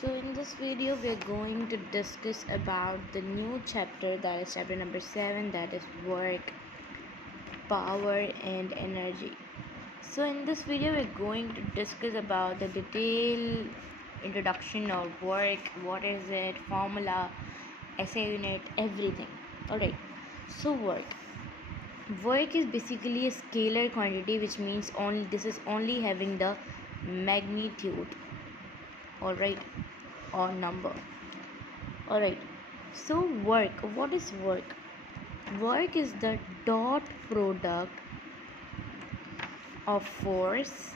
So in this video we are going to discuss about the new chapter, that is chapter number 7, that is work, power and energy. So in this video we are going to discuss about the detailed introduction of work, what is it, formula, SI unit, everything. Alright, so work is basically a scalar quantity, which means only this is only having the magnitude, alright, or number. Alright, so what is work? Work is the dot product of force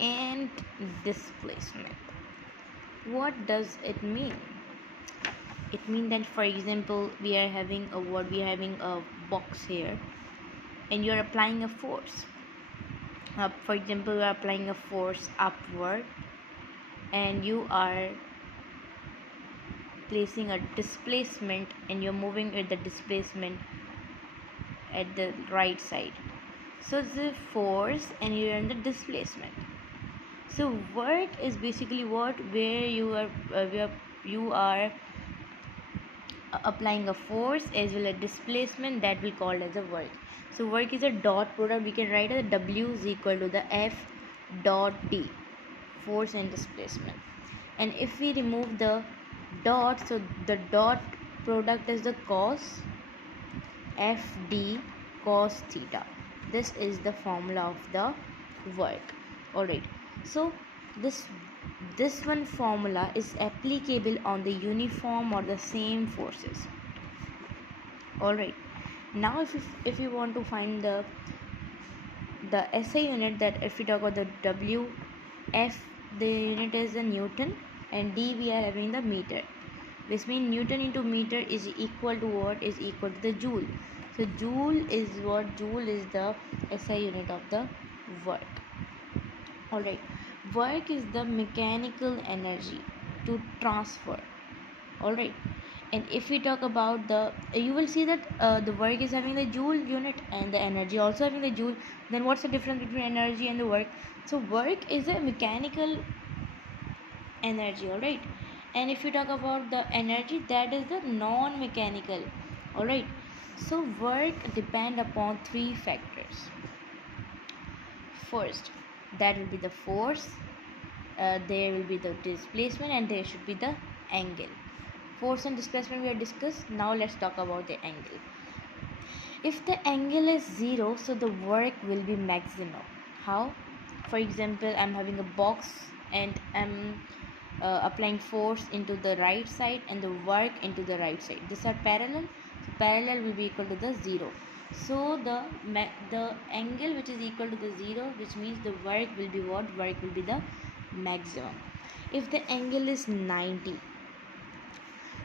and displacement. What does it mean? It means that, for example, we are having a box here, and you are applying a force. For example, you are applying a force upward, and you are placing a displacement, and you're moving with the displacement at the right side. So it's a force and you're in the displacement. So work is basically where you are applying a force as well as displacement, that will called as a work. So work is a dot product. We can write as W is equal to the F dot D, force and displacement. And if we remove the dot, so the dot product is the cos FD cos theta. This is the formula of the work. Alright, so this one formula is applicable on the uniform or the same forces. Alright, now if you want to find the SI unit, that if we talk about the W, F, the unit is the Newton, and D we are having the meter. This means Newton into meter is equal to what? Is equal to the joule. So joule is what? Joule is the SI unit of the work. Alright, work is the mechanical energy to transfer. Alright, and if we talk about you will see that the work is having the joule unit and the energy also having the joule. Then what's the difference between energy and the work? So work is a mechanical energy. Alright, and if you talk about the energy, that is the non-mechanical. Alright, so work depend upon three factors. First, that will be the force, there will be the displacement, and there should be the angle. Force and displacement we have discussed. Now let's talk about the angle. If the angle is 0, so the work will be maximum. How? For example, I'm having a box and I'm applying force into the right side and the work into the right side. These are parallel, so parallel will be equal to the 0. So the angle which is equal to the 0, which means the work will be what? Work will be the maximum. If the angle is 90,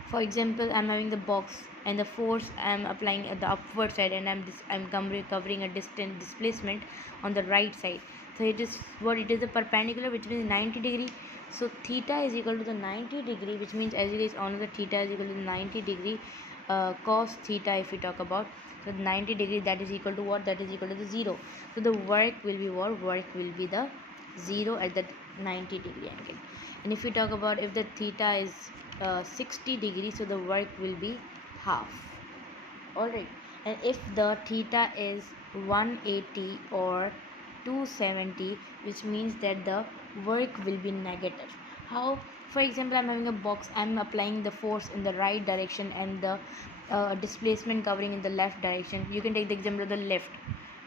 for example, I'm having the box and the force I'm applying at the upward side, and I'm covering a distant displacement on the right side. So it is a perpendicular, which means 90 degree. So theta is equal to the 90 degree, which means, as you guys all know, the theta is equal to 90 degree cos theta. If we talk about, so 90 degree, that is equal to what? That is equal to the 0. So the work will be what? Work will be the 0 at that 90 degree angle. And if we talk about, if the theta is 60 degrees, so the work will be half. Alright, and if the theta is 180 or 270, which means that the work will be negative. How? For example, I'm having a box, I'm applying the force in the right direction and the displacement covering in the left direction. You can take the example of the left.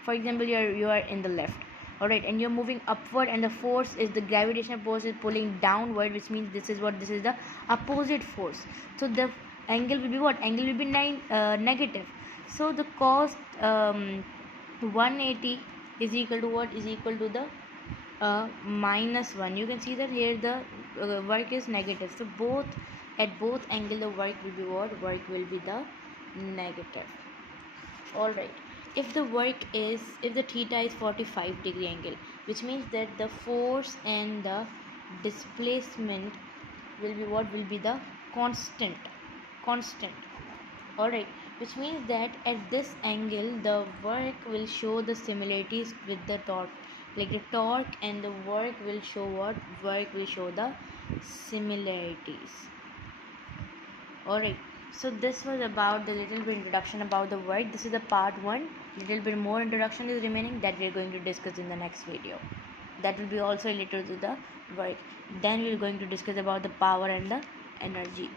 For example, you are in the left. Alright, and you're moving upward, and the force is the gravitational force is pulling downward, which means this is the opposite force. So the angle will be what? Angle will be negative. So the cos 180 is equal to what? Is equal to the -1. You can see that here the work is negative. So at both angle the work will be what? Work will be the negative. Alright, if the theta is 45 degree angle, which means that the force and the displacement will be what? Will be the constant. Alright, which means that at this angle the work will show the similarities with the like the torque and the work will show what? Work will show the similarities. Alright, so this was about the little bit introduction about the work. This is the part 1. Little bit more introduction is remaining that we are going to discuss in the next video. That will be also related to the work. Then we are going to discuss about the power and the energy.